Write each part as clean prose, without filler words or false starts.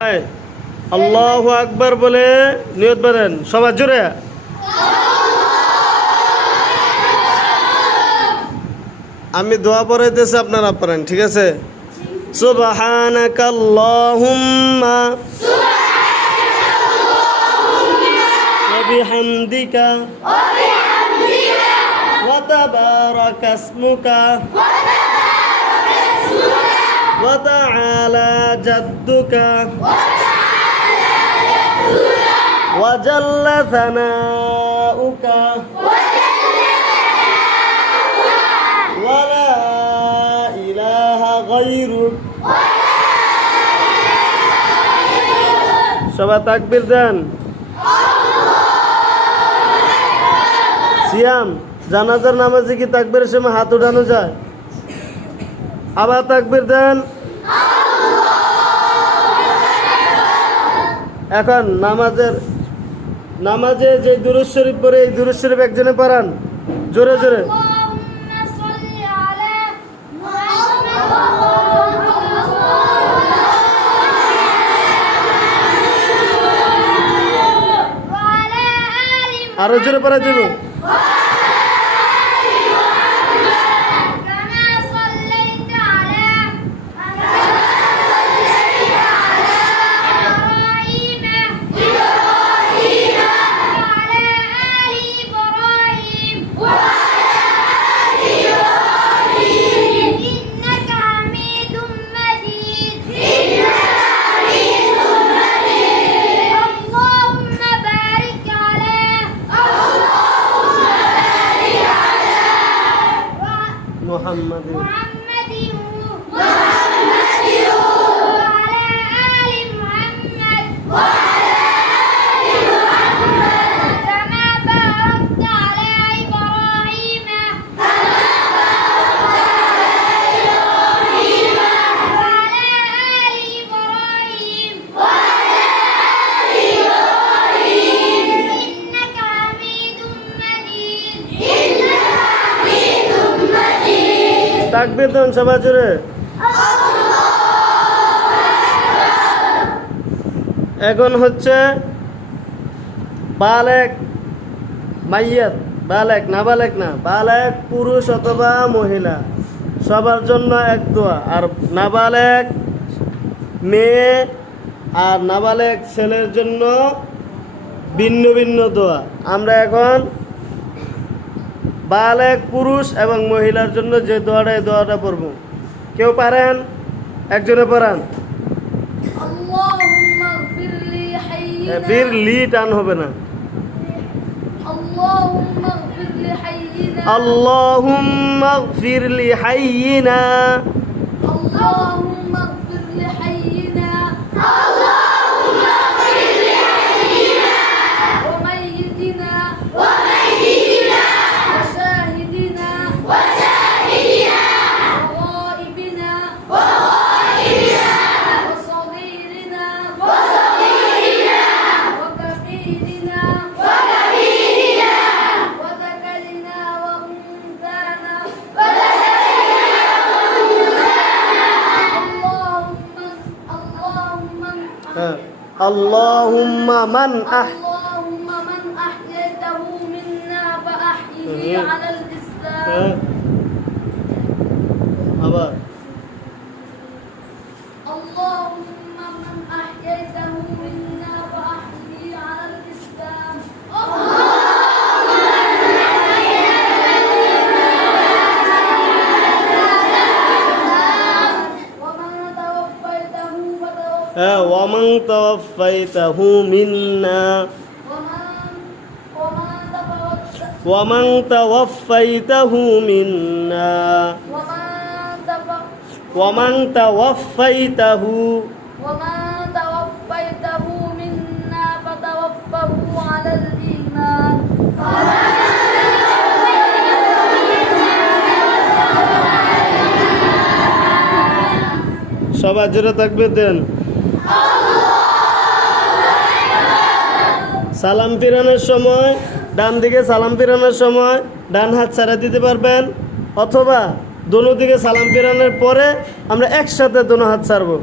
আল্লাহু আকবার বলে নিয়ত বাঁধেন সবার জোরে। আমি দোয়া পড়াইতেছি, আপনারা পড়েন, ঠিক আছে? সুবহানাকাল্লাহুম্মা ওয়া বিহামদিকা ওয়া তাবারাকা ইসমুকা ওয়া তাআলা জাদ্দুকা ওয়া জাল্লা সানাউকা ওয়া লা ইলাহা গায়রুক। সবাই তাকবীর দেন। সিয়াম জানাজার নামাজে কি তাকবীরের সময় হাত উঠানো যায়? আবার তাকবীর দেন। এখন নামাজে যে দুরূদ শরীফ পড়ে, এই দুরূদ শরীফ একজনে পড়ান জোরে জোরে। আরো জোরে পড়া যাবে। محمد وعلى آل محمد كما باركت على إبراهيم وعلى آل إبراهيم إنك حميد مجيد তাকবীর দেন সবাই জোরে। এখন হচ্ছে বালেক মাইয়াত, বালেক নাবালেক না, বালেক পুরুষ অথবা মহিলা সবার জন্য এক দোয়া, আর নাবালেক মেয়ে আর নাবালেক ছেলের জন্য ভিন্ন ভিন্ন দোয়া। আমরা এখন বালেক পুরুষ এবং মহিলার জন্য যে দোয়াটা, এই দোয়াটা পড়ব। কেউ পারেন? একজনে পড়ান। اللهم اغفر لي حينا ফির লি টান হবে না। اللهم اغفر لي حينا আল্লাহুম্মা গফির লি হাইয়িনা اللهم اغفر لي حينا وميتنا وشاهدنا وغائبنا وصغيرنا وكبيرنا وذكرنا وأنثانا আল্লাহুম্মা মান اللهم من أحييته منا فأحيه على الإسلام আবার اللهم من أحييته منا فأحيه على الإسلام ومن توفيته ওয়ামান তাওয়াফাইতাহু মিন্না ওয়ামান তাওয়াফাইতাহু মিন্না ওয়ামান তাওয়াফাইতাহু منا فتوفه على الإيمان সবার জোরে তাকবীর দেন। সালাম ফিরানোর সময় ডান দিকে সালাম ফিরানোর সময় ডান হাত ছাড়া দিতে পারবেন, অথবা দোনো দিকে সালাম ফিরানোর পরে আমরা একসাথে দোনো হাত ছাড়বো।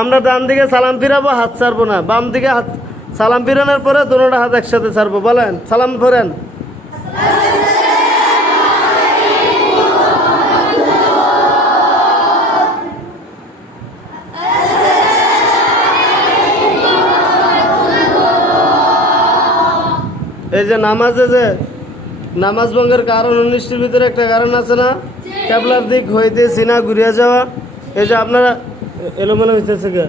আমরা ডান দিকে সালাম ফিরাবো, হাত ছাড়বো না। বাম দিকে হাত সালাম ফিরানোর পরে দুটোটা হাত একসাথে ছাড়বো। বলেন, সালাম ফেরেন। এই যে নামাজে যে নামাজ ভঙ্গের কারণ 19টির ভিতরে একটা কারণ আছে না, ক্যাবলার দিক হইতে সিনা ঘুরিয়ে যাওয়া। এই যে আপনারা এলোমেলো হইতেছে কে,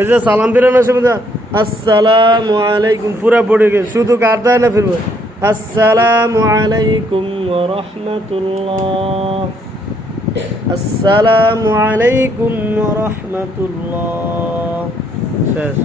এই যে সালাম ফিরানো সুবিধা, আসসালামু আলাইকুম পুরা পড়ে গে, শুধু কারদায় না ফিরবো, আসসালামু আলাইকুম ওয়া রাহমাতুল্লাহ, আসসালামু আলাইকুম ওয়া রাহমাতুল্লাহ, শেষ।